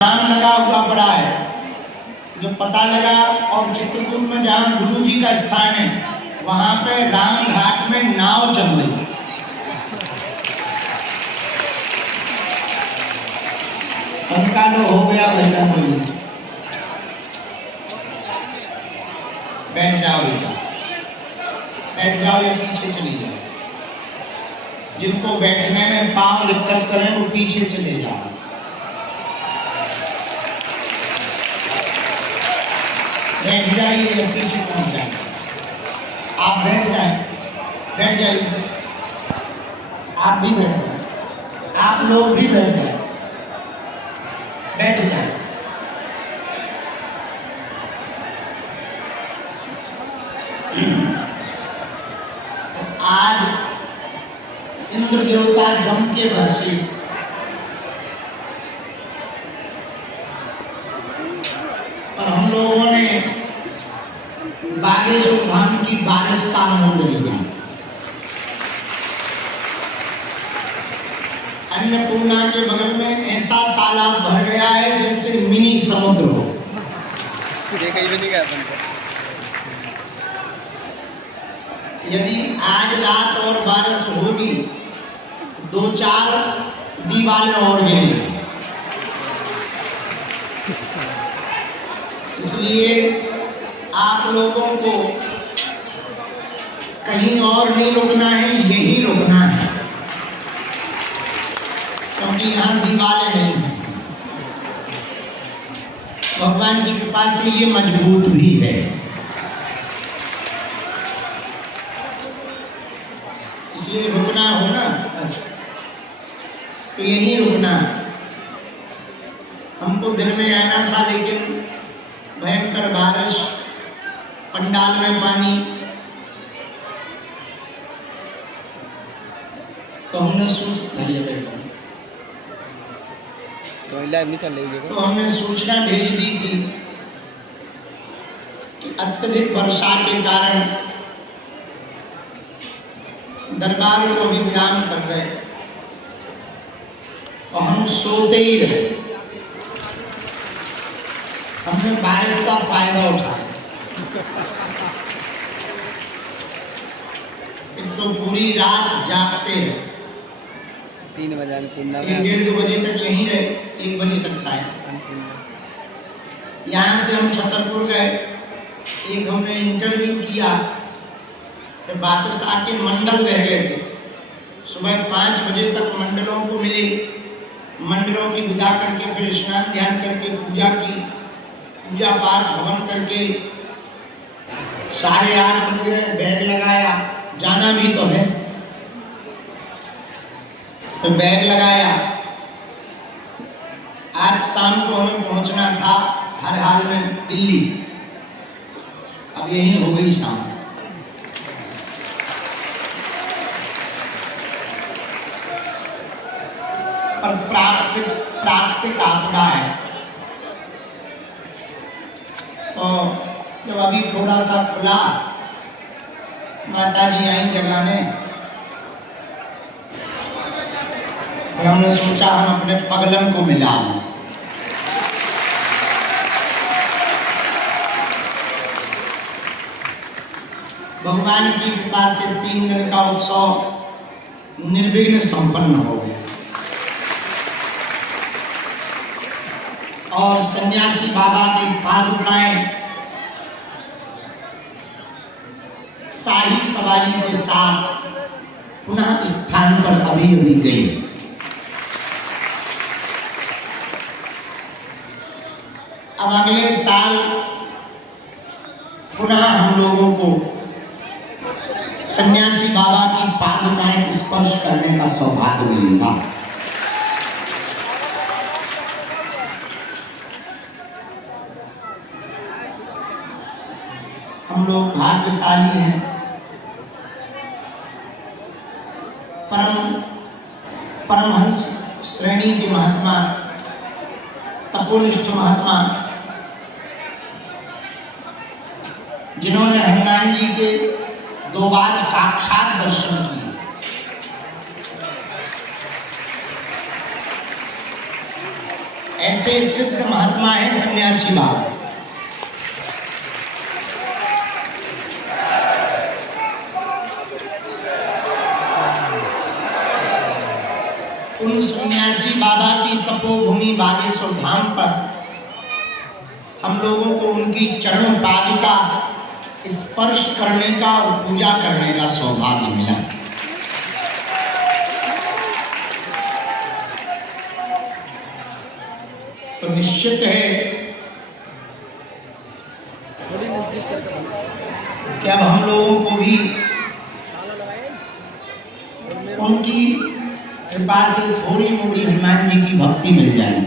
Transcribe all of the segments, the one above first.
नाम लगा हुआ पड़ा है। जो पता लगा और चित्रकूट में जहाँ गुरु जी का स्थान है वहाँ पे राम घाट में नाव चल रही। उनका तो हो गया बेटा, बोलिए बैठ जाओ बेटा, बैठ जाओ या पीछे चली जाओ। जिनको बैठने में पांव दिक्कत करें वो पीछे चले जाओ। बैठ जाइए या पीछे पहुंच जाए। आप बैठ जाए, बैठ जाइए। आप भी बैठ जाए, आप लोग भी बैठ जाए, बैठ जाए। आज इंद्र देवता जम के बरसे, पर हम लोगों ने बागेश्वर धाम की बारिश का आनंद लिया। अन्नपूर्णा के बगल में ऐसा तालाब भर गया है जैसे मिनी समुद्र हो। यदि आज रात और बारिश होगी 2-4 दीवारें और गिरेंगी। इसलिए आप लोगों को कहीं और नहीं रुकना है, यही रुकना है, क्योंकि यहाँ दीवारें नहीं हैं। भगवान की कृपा से ये मजबूत भी है। इसलिए रुकना हो ना बस, तो यही रुकना। हमको दिन में आना था लेकिन भयंकर बारिश, पंडाल में पानी, तो हमने तो हमने सूचना भेज दी थी कि अत्यधिक वर्षा के कारण दरबारों को भी विराम कर गए और हम सोते ही रहे। हमने बारिश का फायदा उठाया। एक तो पूरी रात जागते रहे, 3 बजे 1-1:30 बजे तक यहीं रहे, 1 बजे तक शायद। यहाँ से हम छतरपुर गए, एक हमने इंटरव्यू किया, फिर वापस आके मंडल रह गए थे। सुबह 5 बजे तक मंडलों को मिले, मंडलों की विदा करके फिर स्नान ध्यान करके पूजा की, पूजा पाठ हवन करके 8:30 बज गए। बैग लगाया, जाना भी तो है, तो बैग लगाया। आज शाम को हमें पहुंचना था हर हाल में दिल्ली। अब यही हो गई शाम। पर प्राकृतिक आपदा है। तो जब अभी थोड़ा सा खुला, माता जी आई जगाने, और हमने सोचा हम अपने पगलन को मिला लें। भगवान की कृपा से 3 दिन का उत्सव निर्विघ्न संपन्न हो गया और सन्यासी बाबा की पादुकाएं शाही सवारी के साथ पुनः स्थान पर अभी गई। अब अगले साल पुनः हम लोगों को सन्यासी बाबा की पादुकाएं स्पर्श करने का सौभाग्य मिलेगा। हम लोग भाग्यशाली हैं। परमहंस श्रेणी के महात्मा, तपोनिष्ठ महात्मा, जिन्होंने हनुमान जी के 2 बार साक्षात दर्शन किए। ऐसे ऐसे सिद्ध महात्मा है सन्यासी बाबा। उन सन्यासी बाबा की तपोभूमि बागेश्वर धाम पर हम लोगों को उनकी चरण पादुका स्पर्श करने का और पूजा करने का सौभाग्य मिला। तो निश्चित है कि अब हम लोगों को भी उनकी कृपा से थोड़ी मोड़ी हनुमान जी की भक्ति मिल जाएगी।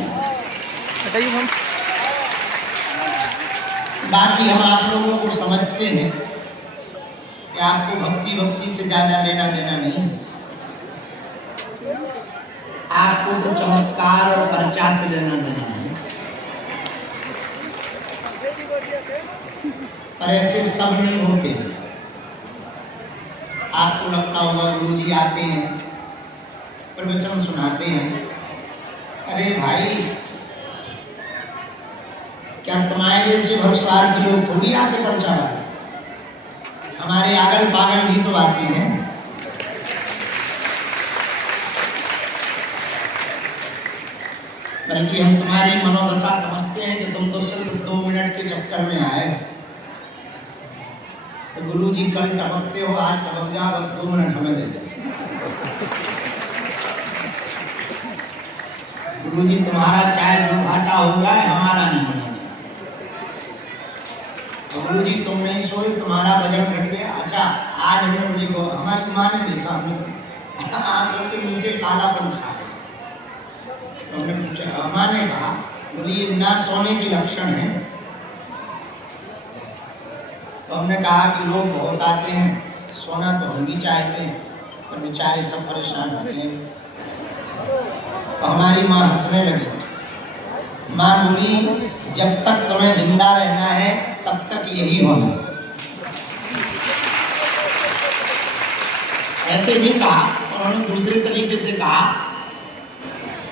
बाकी हम आप लोगों को समझते हैं कि आपको भक्ति से ज्यादा लेना देना नहीं, आपको तो चमत्कार और प्रचार से लेना देना नहीं। पर ऐसे सब नहीं होते। आपको लगता होगा गुरु जी आते हैं, प्रवचन सुनाते हैं, अरे भाई क्या तुम्हारे जैसे भ्रष्टाचार के लोग थोड़ी आते पर्चा बांटने, हमारे अगल पागल भी तो आते हैं। बल्कि हम तुम्हारी मनोदशा समझते हैं कि तुम तो सिर्फ 2 मिनट के चक्कर में आए। तो गुरु जी कल टपकते हो, आज टपक जाओ, बस 2 मिनट हमें दे दो। गुरु जी तुम्हारा चाहे जो घाटा होगा हमारा नहीं होना चाहिए। गुरु जी तुम नहीं सोए, तुम्हारा बजट घट गया। अच्छा आज हमने गुरु जी को, हमारी माँ ने देखा, हमने आप लोग के नीचे कालापन छा गया। तो हमने पूछा, माँ ने कहा बोली ये ना सोने के लक्षण है। तो हमने कहा कि लोग बहुत आते हैं, सोना तो हम भी चाहते हैं, पर बेचारे सब परेशान होते हैं। तो हमारी माँ हंसने लगी। माँ बोली जब तक तुम्हें जिंदा रहना है तब तक यही होना। ऐसे भी कहा, और उन्होंने दूसरे तरीके से कहा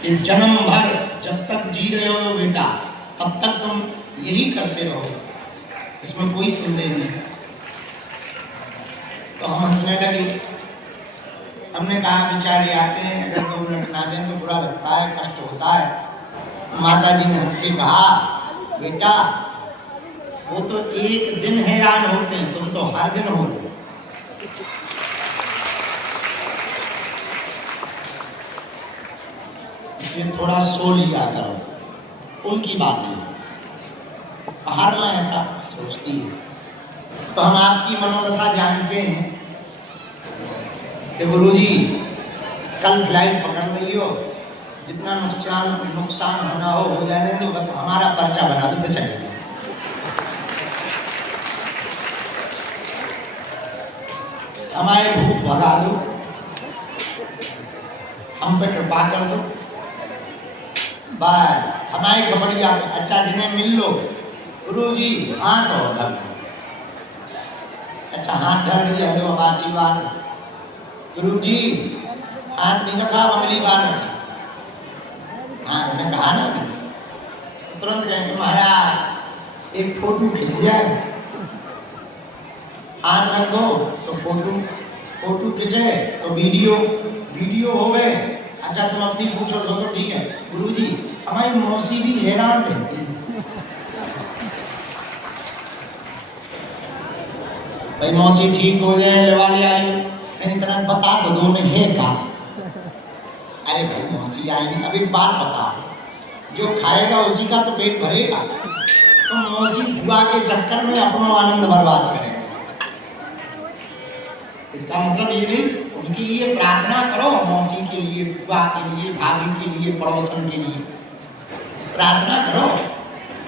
कि जन्म भर जब तक जी रहे हो बेटा तब तक तुम यही करते रहो, इसमें कोई संदेह नहीं। तो हम हंसने लगे। हमने कहा बेचारे आते हैं, अगर 2 मिनट ना दें तो बुरा लगता है, कष्ट होता है। माता जी ने हंस के कहा बेटा वो तो एक दिन हैरान होते हैं, तुम तो हर दिन होते। इसलिए थोड़ा सो लिया करो, उनकी बात नहीं। हर माँ ऐसा सोचती है। तो हम आपकी मनोदशा जानते हैं कि गुरु जी कल फ्लाइट पकड़ लियो, जितना नुकसान होना हो जाने दो, बस हमारा पर्चा बना दो तो चलेगा। हमारे भूत भगा दो, हम पे कृपा कर दो, बस हमारे खबरिया। अच्छा जिन्हें मिल लो गुरु जी हाथ हो धर, अच्छा हाथ धर लिया, लो अब आशीर्वाद। गुरु जी हाथ नहीं रखा, अगली बार रखा। हाँ मैंने कहा ना, तुरंत कहेंगे महाराज एक फोटो खींच जाए, हाथ रख दो तो फोटो खींचे तो वीडियो हो गए। अच्छा तुम अपनी पूछो सो तो ठीक है। गुरु जी हमारी मौसी भी हैरान रहती है, भाई मौसी ठीक हो जाए वाले आई, मैंने तरह बता तो दो ने है का। अरे भाई मौसी आएगी, अभी बात बता, जो खाएगा उसी का तो पेट भरेगा, तो मौसी बुआ के चक्कर में अपना आनंद बर्बाद करेगा। इसका मतलब ये नहीं, उनके लिए प्रार्थना करो, मौसी के लिए, बुआ के लिए, भाभी के लिए, पड़ोसन के लिए प्रार्थना करो,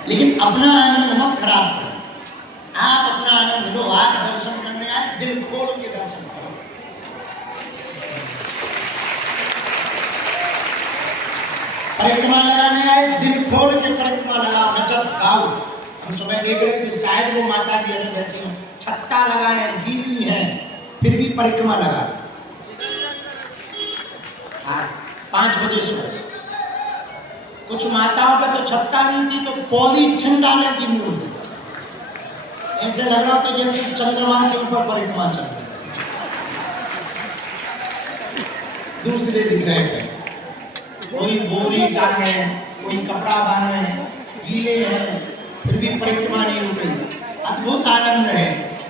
लेकिन अपना आनंद मत खराब करो। आप अपना आनंद लो, आप दर्शन करने आए दिल खोल के दर्शन करो। परिक्रमा लगाने आए दिल खोल के परिक्रमा लगाओ, नचत गाओ। हम सुबह देख रहे थे शायद वो माता जी अभी बैठी हो, छत्ता लगाए, गीली है, फिर भी परिक्रमा लगा। 5 बजे सुबह कुछ माताओं का तो छत्ता नहीं थी तो पॉलीथिन डाले थी मुंह में। ऐसे लग रहा था जैसे चंद्रमा के ऊपर परिक्रमा चल रही। दूसरे दिख रहे थे, कोई बोरी टांगे, कोई कपड़ा बांधे, गीले हैं, फिर भी परिक्रमा नहीं रुक रही। अद्भुत आनंद है।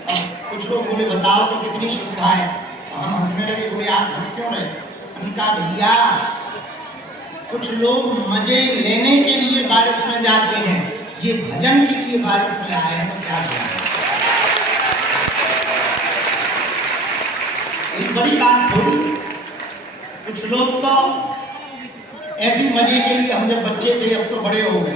अब कुछ लोग बोले बताओ तो कितनी सुविधा है। हम हंसने लगे, बोले आप हंस क्यों रहे? हमने कहा भैया कुछ लोग मजे लेने के लिए बारिश में जाते हैं, ये भजन के लिए बारिश में आए हैं तो क्या करें? एक बड़ी बात थोड़ी। कुछ लोग तो ऐसे मजे के लिए, हम जब बच्चे थे अब तो बड़े हो गए,